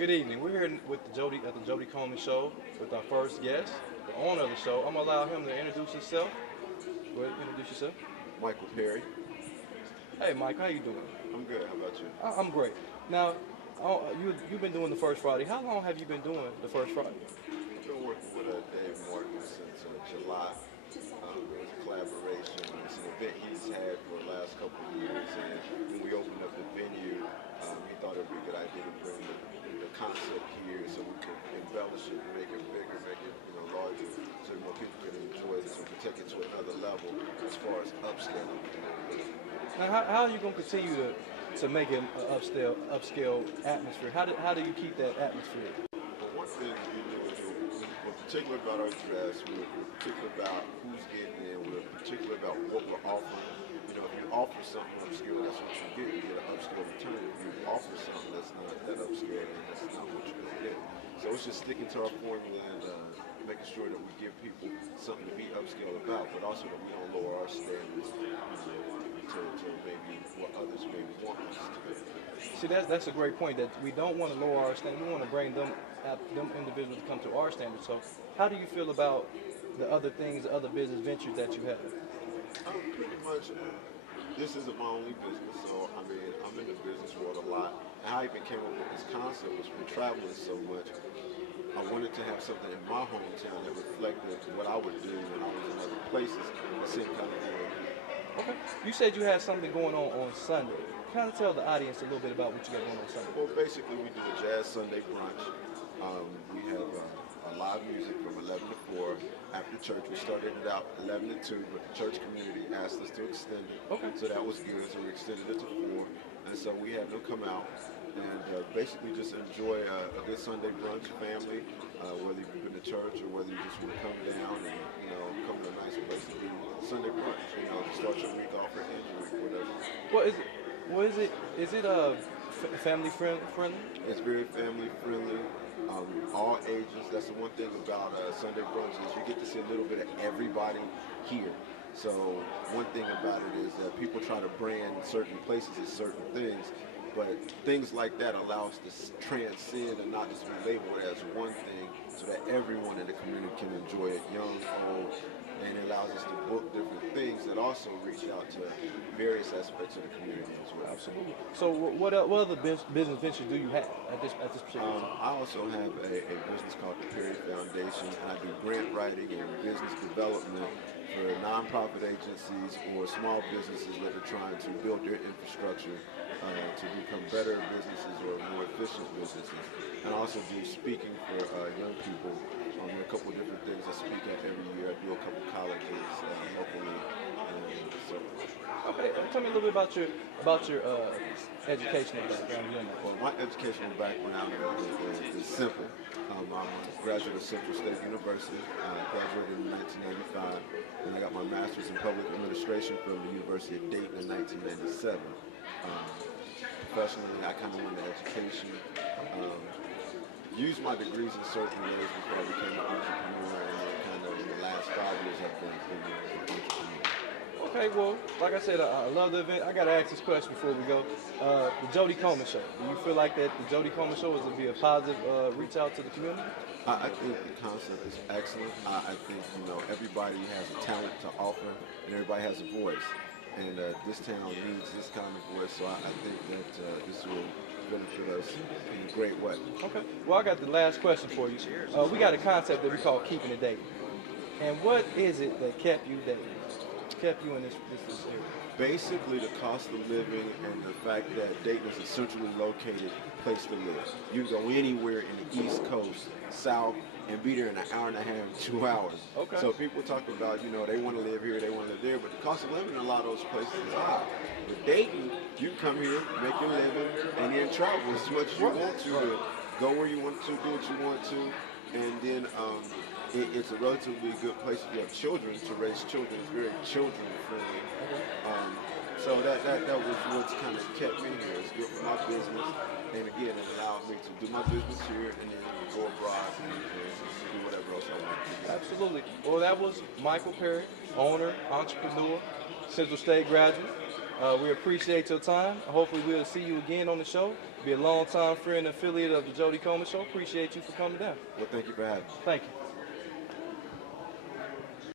Good evening. We're here with the Jody Coleman Show with our first guest, the owner of the show. I'm gonna allow him to introduce himself. Go ahead, introduce yourself. Michael Perry. Hey, Mike, how you doing? I'm good. How about you? I'm great. Now, you've been doing the First Friday. How long have you been doing the First Friday? I've been working with Dave Martin since July. It was a collaboration. It's an event he's had for the last couple of years, and when we opened up the venue, he thought it would be a good idea to bring the concept here so we could embellish it, make it bigger, make it larger, so more people can enjoy this and take it to another level as far as upscaling. Now, how are you gonna continue to make it an upscale atmosphere? How do you keep that atmosphere? But one thing we're particular about our dress, we're particular about who's getting in, we're particular about what we're offering. If you offer something upscale, that's what you get. You get an upscale alternative. If you offer something that's not that upscale, then that's not what you're going to get. So it's just sticking to our formula and making sure that we give people something to be upscale about, but also that we don't lower our standards to maybe what others may want us to be. See, that's a great point. That we don't want to lower our standards. We want to bring them individuals to come to our standards. So, how do you feel about the other things, the other business ventures that you have? Pretty much, this isn't my only business, so I mean, I'm in the business world a lot. And how I even came up with this concept was from traveling so much. I wanted to have something in my hometown that reflected what I would do when I was in other places. The same kind of thing. Okay. You said you had something going on Sunday. Kind of tell the audience a little bit about what you got going on Sunday. Well, basically, we do a Jazz Sunday brunch. We have live music from 11 to 4. After church, we started it out 11 to 2, but the church community asked us to extend it. Okay. So that was good, so we extended it to 4. And so we had them come out and basically just enjoy a good Sunday brunch, family, whether you've been to church or whether you just want to come down and, come to a nice place to do Sunday brunch, to start your week off or end your week, whatever. Is it family friendly? It's very family friendly. All ages. That's the one thing about Sunday brunch is you get to see a little bit of everybody here. So one thing about it is that people try to brand certain places as certain things, but things like that allow us to transcend and not just be labeled as one thing, so that everyone in the community can enjoy it, young, old, and it allows us to book different things that also reach out to various aspects of the community as well. Absolutely. So what other business ventures do you have at this particular time? I also have a business called the Perry Foundation, and I do grant writing and business development for nonprofit agencies or small businesses that are trying to build their infrastructure to become better businesses or more efficient businesses. And I also do speaking for young people. A couple of different things I speak at every year. I do a couple colleges locally. Okay, tell me a little bit about your educational background. Well, my educational background is simple. I'm a graduate of Central State University. I graduated in 1985, and I got my master's in public administration from the University of Dayton in 1997. Professionally, I kind of went to education. Used my degrees in certain ways before I became an entrepreneur, and then kind of in the last 5 years I've been an entrepreneur. Okay, well, like I said, I love the event. I got to ask this question before we go. The Jody Coleman Show. Do you feel like that the Jody Coleman Show is going to be a positive reach out to the community? I think the concept is excellent. I think, everybody has a talent to offer, and everybody has a voice. And this town needs this kind of voice, so I think that this will benefit us in a great way. Okay. Well, I got the last question for you. We got a concept that we call keeping it dating. And what is it that kept you dating? Kept you in this area? Basically, the cost of living and the fact that Dayton is a centrally located place to live. You can go anywhere in the East Coast, South, and be there in an hour and a half, 2 hours. Okay. So people talk about, they want to live here, they want to live there, but the cost of living in a lot of those places is high. With Dayton, you come here, make your living, and then travel as much as you want to, go where you want to, do what you want to, and then it's a relatively good place if you have children to raise children. It's very children friendly. So that was what's kind of kept me here. It's good for my business, and again, it allowed me to do my business here and then go abroad and do whatever else I want to do. Absolutely. Well, that was Michael Perry, owner, entrepreneur, Central State graduate. We appreciate your time. Hopefully we'll see you again on the show. Be a long-time friend and affiliate of the Jody Coleman Show. Appreciate you for coming down. Well, thank you for having me. Thank you.